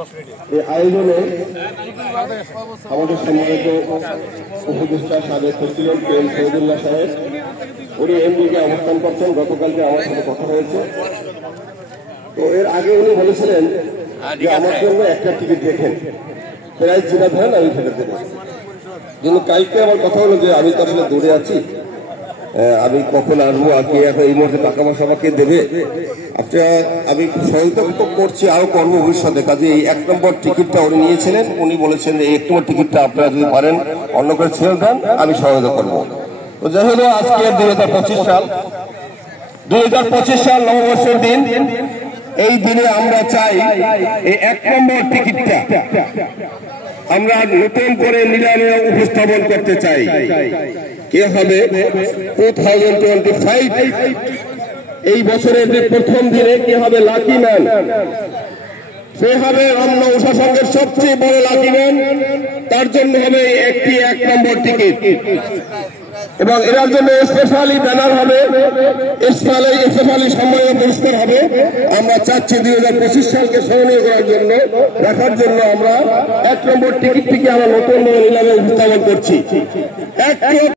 এই আয়োজনে আমাদের সম্মানিত উপদেষ্টা সাবেক প্রেসিডেন্ট কে এম শহীদুল্লাহ সাহেব উনি এমডিকে অবস্থান করছেন। গতকালকে আমার সাথে কথা হয়েছে। তো এর আগে উনি বলেছিলেন যে আমার জন্য একটা টিকিট দেখেন, প্রাইজ যেটা ধরেন আমি সেটা দেবো। কিন্তু কালকে আমার কথা হলো যে আমি তো আসলে দৌড়ে আছি, আমি কখন আসবো, আজকে এখন এই মুহূর্তে টাকা পয়সা আমাকে দেবে, আমি সহযোগিতা করছি আরো কর্ম ভবিষ্যতে। কাজে এই 1 নম্বর টিকিটটা উনি নিয়েছিলেন, উনি বলেছেন এই 1 নম্বর টিকিটটা আপনারা যদি পারেন অন্য করে ছেড়ে দেন, আমি সহায়তা করবো। তো যাই হলো আজকে 2025 সাল নববর্ষের দিন। এই দিনে আমরা চাই এই 1 নম্বর টিকিটটা আমরা নতুন করে নিলামে উপস্থাপন করতে চাই। কে হবে 2025 এই বছরের প্রথম দিনে কে হবে লাকি ম্যান? সে হবে রমনা উষা সংঘের সবচেয়ে বড় লাকি ম্যান। তার জন্য হবে একটি 1 নম্বর টিকিট এবং এর জন্য স্পেশালি ব্যানার হবে, স্পেশালি সম্মানীয় পুরস্কার হবে। আমরা চাচ্ছি 2025 সালকে স্মরণীয় করার জন্য, রাখার জন্য আমরা 1 নম্বর টিকিটটিকে আমরা নতুন নিলামে উপস্থাপন করছি।